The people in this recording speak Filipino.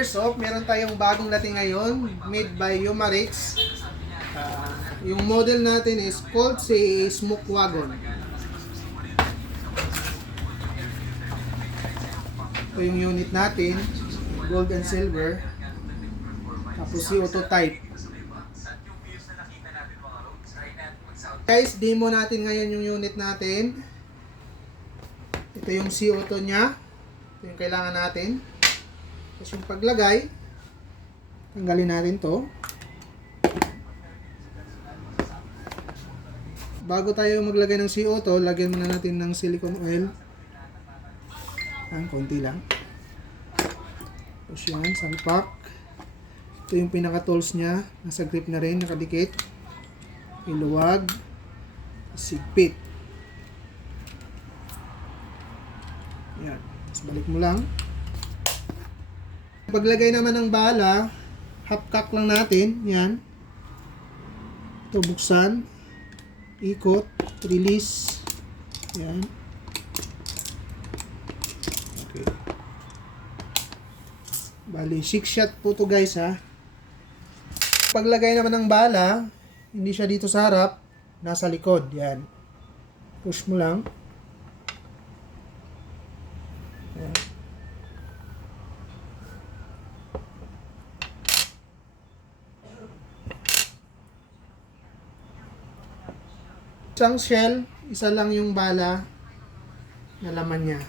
airsoft, meron tayong bagong dating ngayon, made by Umarix. Yung model natin is called si Smoke Wagon. Ito yung unit natin, gold and silver. Tapos CO2 type. Guys, demo natin ngayon yung unit natin. Ito yung CO2 nya. Ito yung kailangan natin. Tapos yung paglagay, tanggalin natin to. Bago tayo maglagay ng CO2, lagyan muna natin ng silicone oil. Konti lang. Tapos yan, salpak. Ito yung pinaka-tools nya. Nasa grip na rin, nakadikit. Iluwag. Sigpit. Yan. Tapos balik mo lang. Paglagay naman ng bala, half cock lang natin. Yan. Ito buksan. Ikot. Release. Yan. Okay. Bali, 6 shot po to guys ha. Paglagay naman ng bala, hindi siya dito sa harap, nasa likod. Yan. Push mo lang. Yan. Isang shell, isa lang yung bala na laman niya.